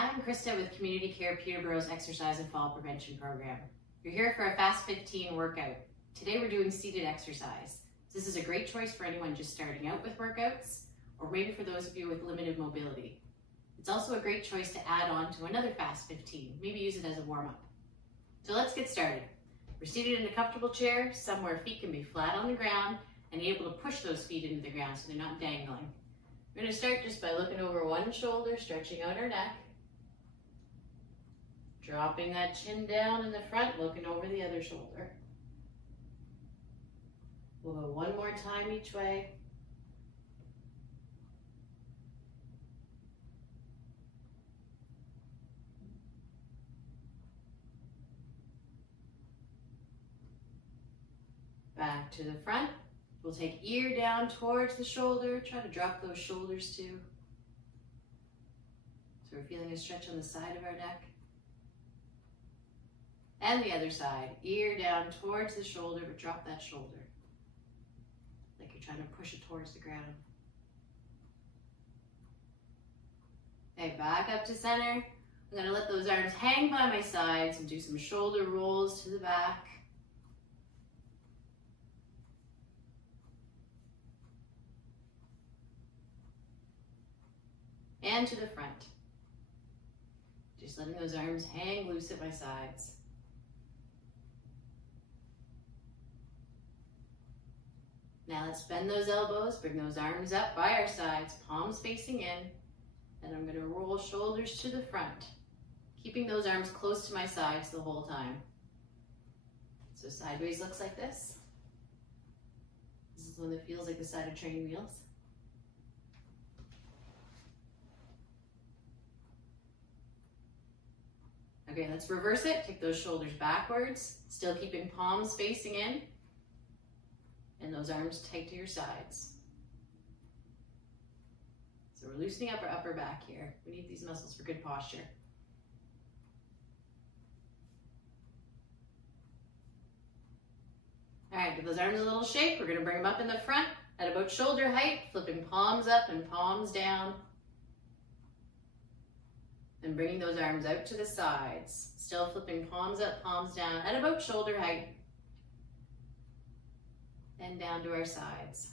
I'm Krista with Community Care Peterborough's Exercise and Fall Prevention Program. You're here for a Fast 15 workout. Today we're doing seated exercise. This is a great choice for anyone just starting out with workouts, or maybe for those of you with limited mobility. It's also a great choice to add on to another Fast 15, maybe use it as a warm-up. So let's get started. We're seated in a comfortable chair, somewhere feet can be flat on the ground, and able to push those feet into the ground so they're not dangling. We're going to start just by looking over one shoulder, stretching out our neck. Dropping that chin down in the front, looking over the other shoulder. We'll go one more time each way. Back to the front. We'll take ear down towards the shoulder. Try to drop those shoulders too. So we're feeling a stretch on the side of our neck. And the other side, ear down towards the shoulder, but drop that shoulder. Like you're trying to push it towards the ground. Okay, back up to center. I'm gonna let those arms hang by my sides and do some shoulder rolls to the back. And to the front. Just letting those arms hang loose at my sides. Now let's bend those elbows, bring those arms up by our sides, palms facing in, and I'm going to roll shoulders to the front, keeping those arms close to my sides the whole time. So sideways looks like this. This is one that feels like the side of training wheels. Okay, let's reverse it. Take those shoulders backwards, still keeping palms facing in. And those arms tight to your sides. So we're loosening up our upper back here. We need these muscles for good posture. All right, give those arms a little shake. We're gonna bring them up in the front at about shoulder height, flipping palms up and palms down. And bringing those arms out to the sides. Still flipping palms up, palms down at about shoulder height. And down to our sides.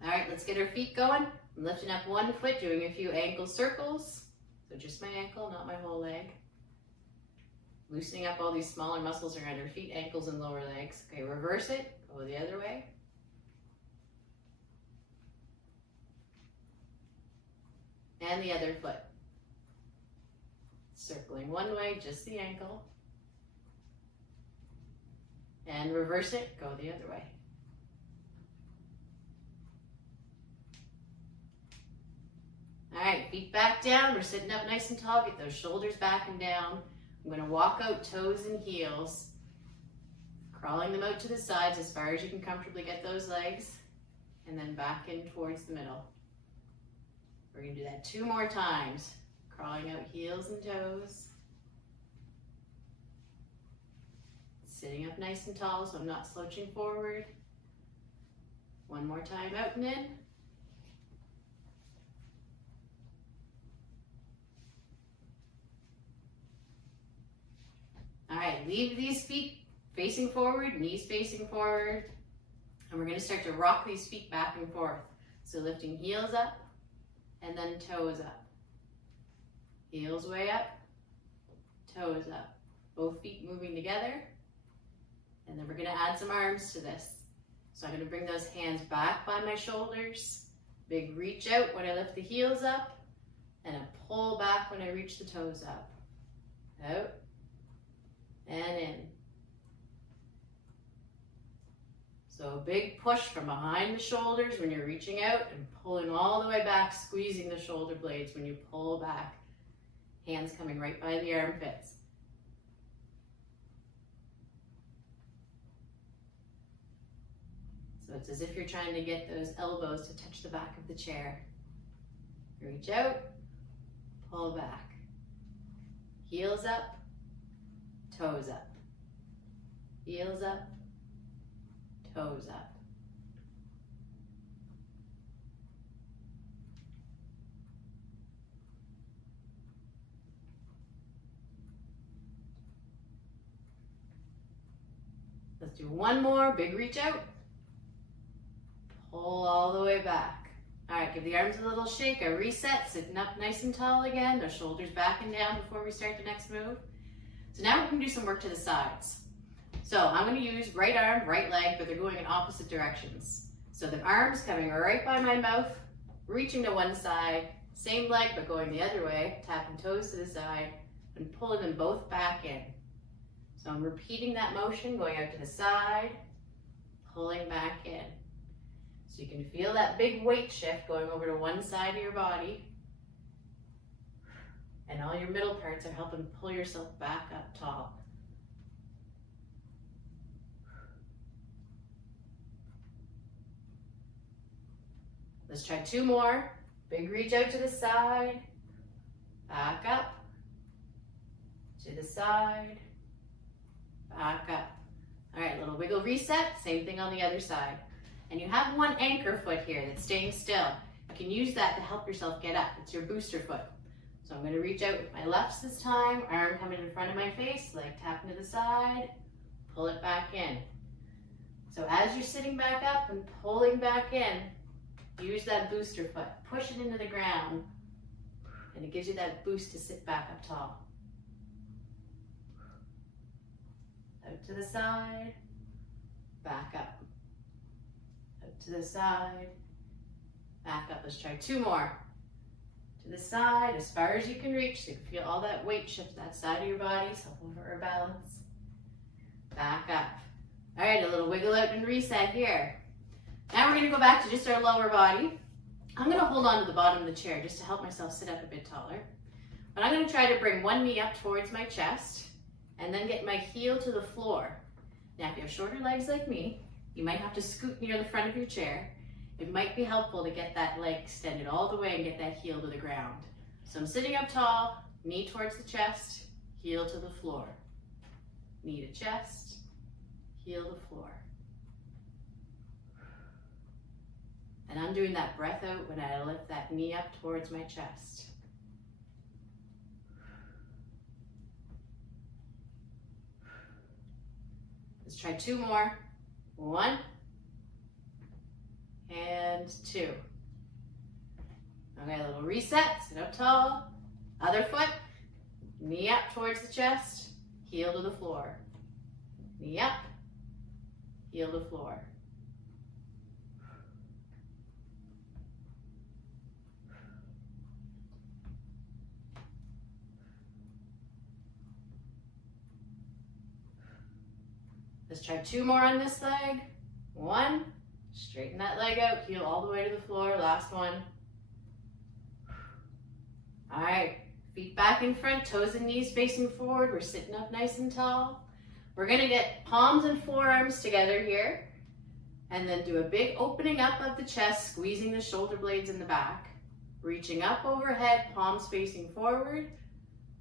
All right, let's get our feet going. I'm lifting up one foot, doing a few ankle circles. So just my ankle, not my whole leg. Loosening up all these smaller muscles around our feet, ankles, and lower legs. Okay, reverse it, go the other way. And the other foot. Circling one way, just the ankle. And reverse it, go the other way. All right, feet back down. We're sitting up nice and tall. Get those shoulders back and down. I'm gonna walk out toes and heels, crawling them out to the sides as far as you can comfortably get those legs, and then back in towards the middle. We're gonna do that 2 more times. Crawling out heels and toes. Sitting up nice and tall so I'm not slouching forward. 1 more time, out and in. All right, leave these feet facing forward, knees facing forward. And we're gonna start to rock these feet back and forth. So lifting heels up and then toes up. Heels way up, toes up. Both feet moving together. And then we're gonna add some arms to this. So I'm gonna bring those hands back by my shoulders. Big reach out when I lift the heels up. And a pull back when I reach the toes up. Out and in. So a big push from behind the shoulders when you're reaching out and pulling all the way back, squeezing the shoulder blades when you pull back. Hands coming right by the armpits. So it's as if you're trying to get those elbows to touch the back of the chair. Reach out, pull back. Heels up, toes up. Heels up, toes up. Let's do one more, big reach out. Pull all the way back. All right, give the arms a little shake, a reset, sitting up nice and tall again, the shoulders back and down before we start the next move. So now we're gonna do some work to the sides. So I'm gonna use right arm, right leg, but they're going in opposite directions. So the arms coming right by my mouth, reaching to one side, same leg but going the other way, tapping toes to the side, and pulling them both back in. So I'm repeating that motion, going out to the side, pulling back in. So you can feel that big weight shift going over to one side of your body. And all your middle parts are helping pull yourself back up tall. Let's try two more. Big reach out to the side, back up, to the side, back up. All right, little wiggle reset, same thing on the other side. And you have one anchor foot here that's staying still. You can use that to help yourself get up. It's your booster foot. So I'm gonna reach out with my lefts this time, arm coming in front of my face, leg tapping to the side, pull it back in. So as you're sitting back up and pulling back in, use that booster foot, push it into the ground, and it gives you that boost to sit back up tall. Out to the side, back up. Out to the side, back up. Let's try two more. To the side, as far as you can reach, so you can feel all that weight shift that side of your body, so over our balance. Back up. All right, a little wiggle out and reset here. Now we're gonna go back to just our lower body. I'm gonna hold on to the bottom of the chair just to help myself sit up a bit taller. But I'm gonna try to bring one knee up towards my chest and then get my heel to the floor. Now, if you have shorter legs like me, you might have to scoot near the front of your chair. It might be helpful to get that leg extended all the way and get that heel to the ground. So I'm sitting up tall, knee towards the chest, heel to the floor. Knee to chest, heel to floor. And I'm doing that breath out when I lift that knee up towards my chest. Let's try two more. One and two. Okay, a little reset, sit up tall, other foot, knee up towards the chest, heel to the floor. Knee up, heel to floor. Let's try two more on this leg. One, straighten that leg out, heel all the way to the floor, last one. All right, feet back in front, toes and knees facing forward. We're sitting up nice and tall. We're gonna get palms and forearms together here, and then do a big opening up of the chest, squeezing the shoulder blades in the back. Reaching up overhead, palms facing forward,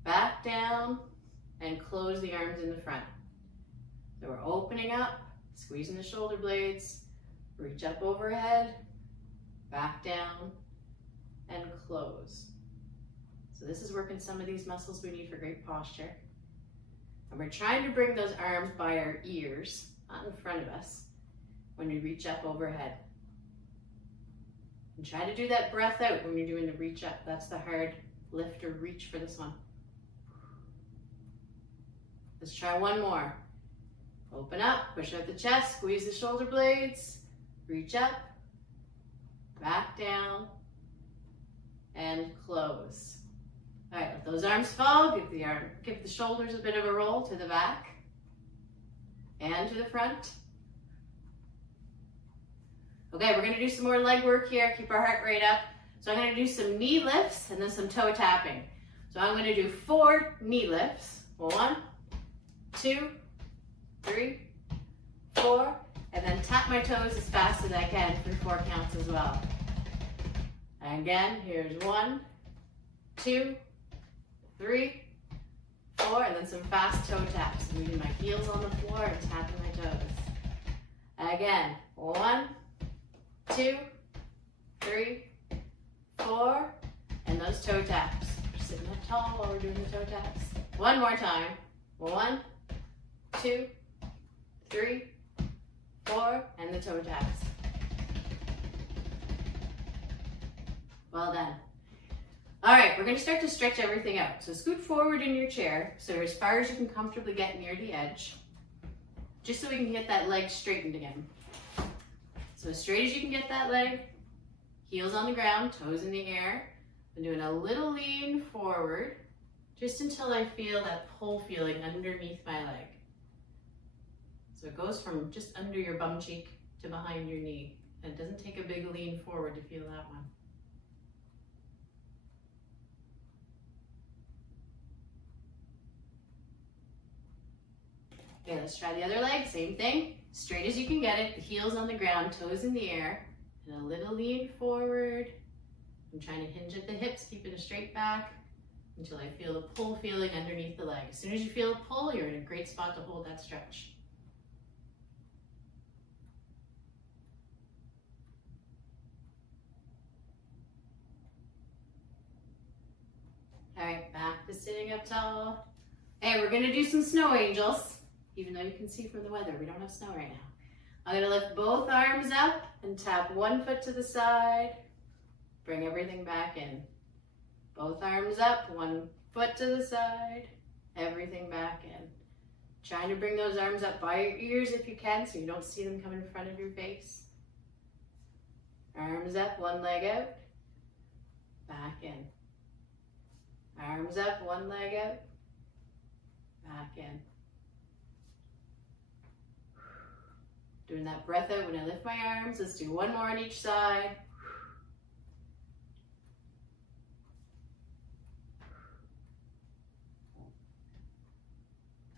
back down, and close the arms in the front. So we're opening up, squeezing the shoulder blades, reach up overhead, back down, and close. So this is working some of these muscles we need for great posture. And we're trying to bring those arms by our ears, not in front of us, when we reach up overhead. And try to do that breath out when you're doing the reach up. That's the hard lift or reach for this one. Let's try one more. Open up, push out the chest, squeeze the shoulder blades, reach up, back down, and close. All right, let those arms fall, give the shoulders a bit of a roll to the back and to the front. Okay, we're gonna do some more leg work here, keep our heart rate up. So I'm gonna do some knee lifts and then some toe tapping. So I'm gonna do 4 knee lifts. 1, 2, 3, 4, and then tap my toes as fast as I can for 4 counts as well. And again, here's 1, 2, 3, 4, and then some fast toe taps. Moving my heels on the floor and tapping my toes. Again, 1, 2, 3, 4, and those toe taps. We're sitting up tall while we're doing the toe taps. One more time. 1, 2, 3, 4, and the toe taps. Well done. All right, we're gonna start to stretch everything out. So scoot forward in your chair, so as far as you can comfortably get near the edge, just so we can get that leg straightened again. So as straight as you can get that leg, heels on the ground, toes in the air. I'm doing a little lean forward, just until I feel that pull feeling underneath my leg. So it goes from just under your bum cheek to behind your knee. And it doesn't take a big lean forward to feel that one. Okay, let's try the other leg, same thing. Straight as you can get it, the heels on the ground, toes in the air, and a little lean forward. I'm trying to hinge at the hips, keeping a straight back until I feel the pull feeling underneath the leg. As soon as you feel a pull, you're in a great spot to hold that stretch. All right, back to sitting up tall. Hey, we're gonna do some snow angels. Even though you can see from the weather, we don't have snow right now. I'm gonna lift both arms up and tap one foot to the side. Bring everything back in. Both arms up, one foot to the side, everything back in. Trying to bring those arms up by your ears if you can, so you don't see them come in front of your face. Arms up, one leg out, back in. Arms up, one leg out, back in. Doing that breath out when I lift my arms. Let's do one more on each side.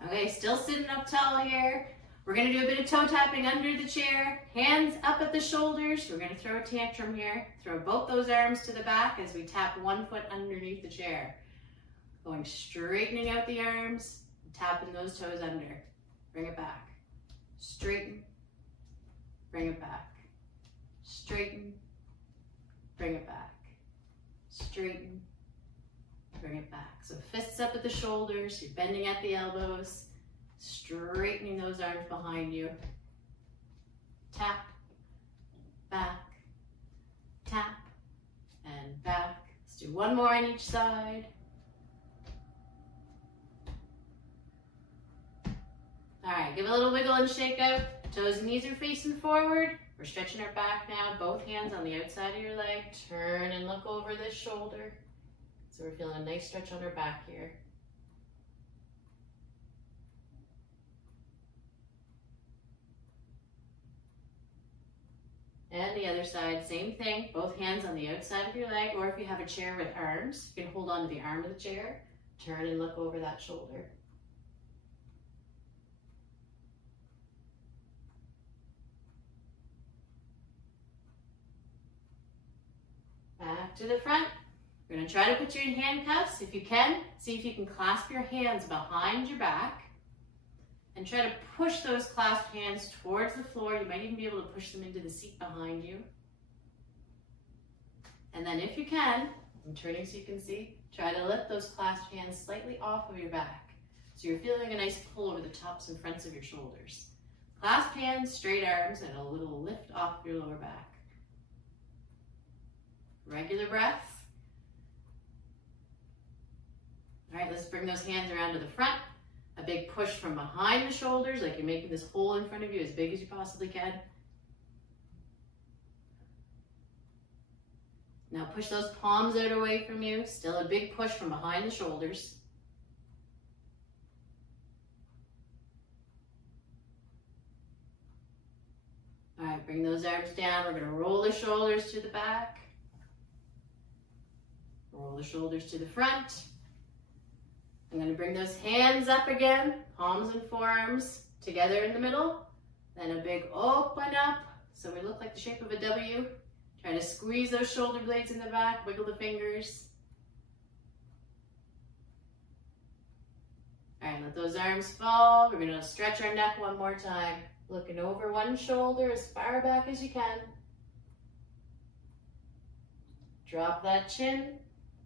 Okay, still sitting up tall here. We're gonna do a bit of toe tapping under the chair. Hands up at the shoulders. We're gonna throw a tantrum here. Throw both those arms to the back as we tap one foot underneath the chair. Going straightening out the arms, tapping those toes under. Bring it back. Straighten. Bring it back. Straighten. Bring it back. Straighten. Bring it back. So fists up at the shoulders, you're bending at the elbows, straightening those arms behind you. Tap, back, tap, and back. Let's do one more on each side. All right, give a little wiggle and shake out. Toes and knees are facing forward. We're stretching our back now, both hands on the outside of your leg. Turn and look over this shoulder. So we're feeling a nice stretch on our back here. And the other side, same thing. Both hands on the outside of your leg, or if you have a chair with arms, you can hold on to the arm of the chair. Turn and look over that shoulder. Back to the front. You're going to try to put you in handcuffs if you can. See if you can clasp your hands behind your back and try to push those clasped hands towards the floor. You might even be able to push them into the seat behind you. And then if you can, I'm turning so you can see, try to lift those clasped hands slightly off of your back. So you're feeling a nice pull over the tops and fronts of your shoulders. Clasped hands, straight arms, and a little lift off your lower back. Regular breath. All right, let's bring those hands around to the front. A big push from behind the shoulders, like you're making this hole in front of you as big as you possibly can. Now push those palms out away from you. Still a big push from behind the shoulders. All right, bring those arms down. We're gonna roll the shoulders to the back. Roll the shoulders to the front. I'm going to bring those hands up again, palms and forearms together in the middle. Then a big open up, so we look like the shape of a W. Try to squeeze those shoulder blades in the back, wiggle the fingers. All right, let those arms fall. We're going to stretch our neck one more time. Looking over one shoulder as far back as you can. Drop that chin.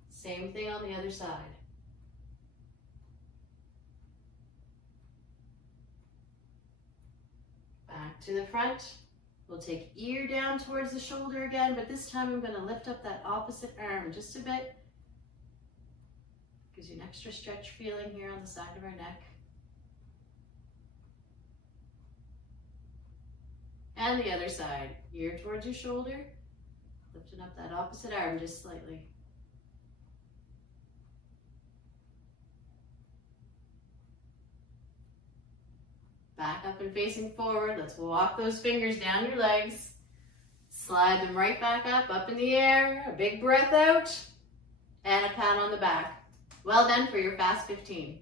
Same thing on the other side. Back to the front. We'll take ear down towards the shoulder again, but this time I'm going to lift up that opposite arm just a bit. Gives you an extra stretch feeling here on the side of our neck. And the other side, ear towards your shoulder, lifting up that opposite arm just slightly. Back up and facing forward. Let's walk those fingers down your legs. Slide them right back up in the air. A big breath out, and a pat on the back. Well done for your fast 15.